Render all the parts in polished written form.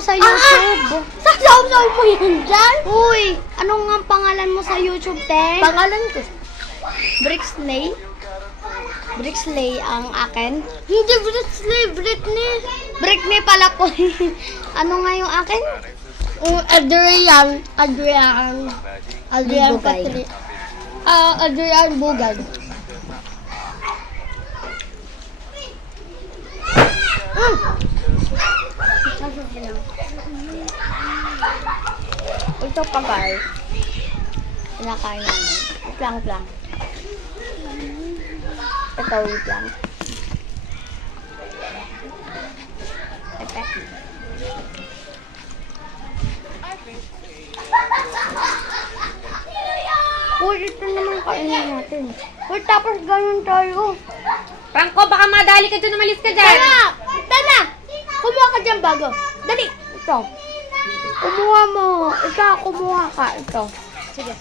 sa YouTube? Sasaw-saw mo yan dyan? Uy, ano nga ang pangalan mo sa YouTube, te? Pangalan ko. Brixley? Brixley ang akin? Hindi Britney, Britney. Britney pala po. Ano nga yung akin? Adrian Bugay. Patri. Adrian Bugay. Ito pa guys. Kinakain namin. Wait lang. Ito, wait lang. Ito. Uy, ito naman kainin natin. Uy, tapos ganun tayo. Franco, baka madali ka dyan, umalis ka dyan. Tana! Kumuha ka dyan bago. Dali! Ito. Kumuha mo. Ikaw, kumuha ka. Ito. Sige.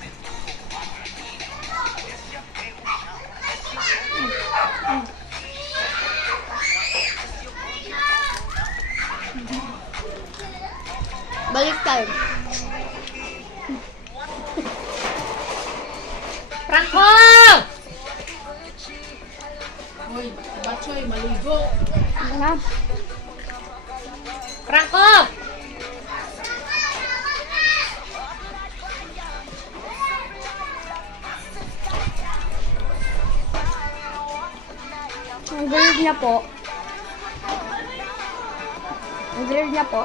Balik tayo. Franco! Ano na? Franco! Ang grade niya po. Ang grade niya po.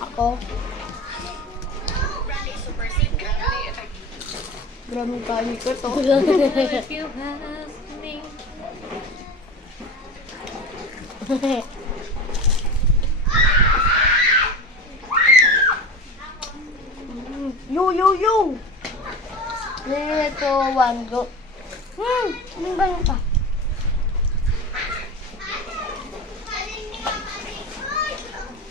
Ako. Grabe kain ko to. If you ask me. Yo! Ito, one, go. Anong ganun pa?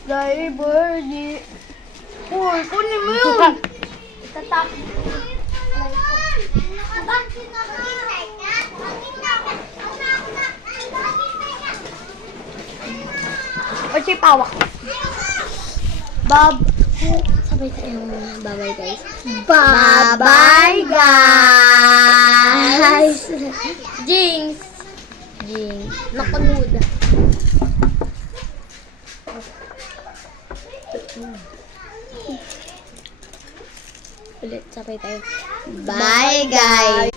Dahil birdie. Uy, kunin mo yun. Itatap. O si Pawak. Sabay tayo muna. Bye-bye guys. Bye-bye, guys! Jinx! Nakanuda. Ulit, sabay tayo. Bye, guys!